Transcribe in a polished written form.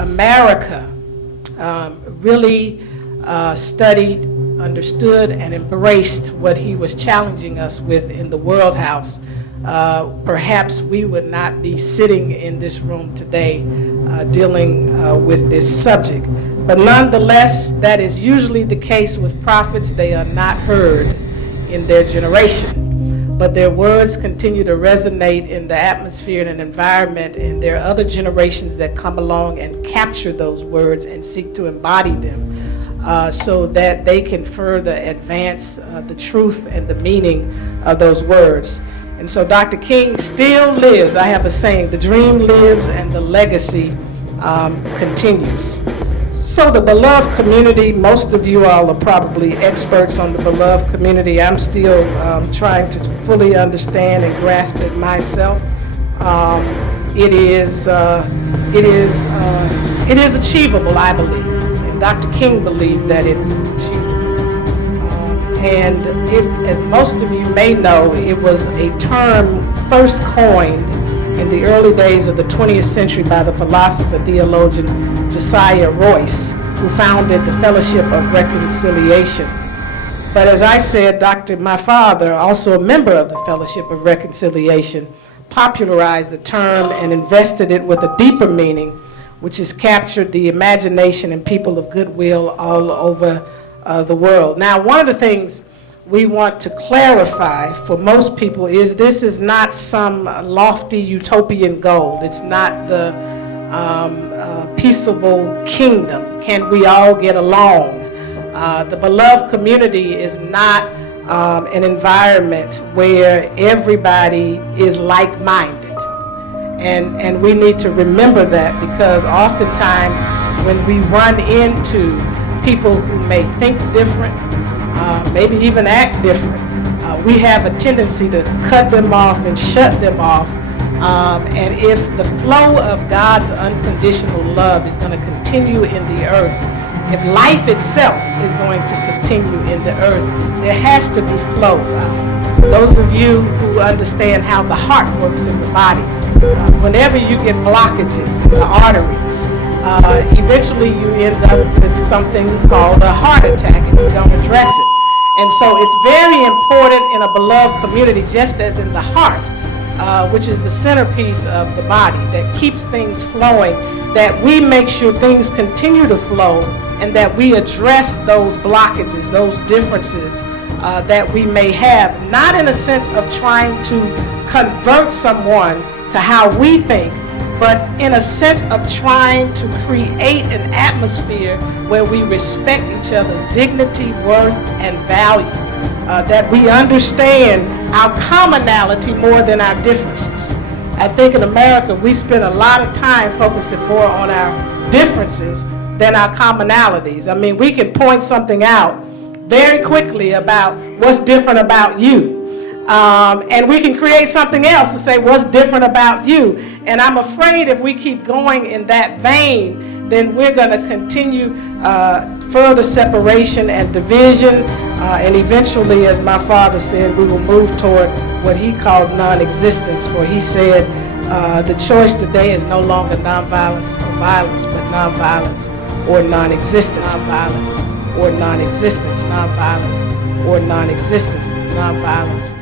America really studied, understood, and embraced what he was challenging us with in the World House, perhaps we would not be sitting in this room today dealing with this subject. But nonetheless, that is usually the case with prophets. They are not heard in their generation, but their words continue to resonate in the atmosphere and environment, and there are other generations that come along and capture those words and seek to embody them so that they can further advance the truth and the meaning of those words. And so Dr. King still lives. I have a saying, the dream lives and the legacy continues. So the beloved community, most of you all are probably experts on the beloved community. I'm still trying to fully understand and grasp it myself. It is achievable, I believe, and Dr. King believed that it's achievable. And as most of you may know, it was a term first coined in the early days of the 20th century by the philosopher theologian Josiah Royce, who founded the Fellowship of Reconciliation. But as I said, my father, also a member of the Fellowship of Reconciliation, popularized the term and invested it with a deeper meaning, which has captured the imagination and people of goodwill all over the world. Now, one of the things we want to clarify for most people is this is not some lofty utopian goal. It's not the peaceable kingdom. Can we all get along? The beloved community is not an environment where everybody is like-minded. And we need to remember that, because oftentimes when we run into people who may think different, maybe even act different, we have a tendency to cut them off and shut them off. And if the flow of God's unconditional love is going to continue in the earth, if life itself is going to continue in the earth, there has to be flow. Those of you who understand how the heart works in the body, whenever you get blockages in the arteries, eventually you end up with something called a heart attack if you don't address it. And so it's very important in a beloved community, just as in the heart, which is the centerpiece of the body that keeps things flowing, that we make sure things continue to flow and that we address those blockages, those differences that we may have, not in a sense of trying to convert someone to how we think, but in a sense of trying to create an atmosphere where we respect each other's dignity, worth, and value, that we understand our commonality more than our differences. I think in America, we spend a lot of time focusing more on our differences than our commonalities. I mean, we can point something out very quickly about what's different about you. And we can create something else to say what's different about you. And I'm afraid if we keep going in that vein, then we're going to continue further separation and division. And eventually, as my father said, we will move toward what he called non-existence. For he said, the choice today is no longer nonviolence or violence, but nonviolence or non-existence. Nonviolence or non-existence. Nonviolence or non-existence. Nonviolence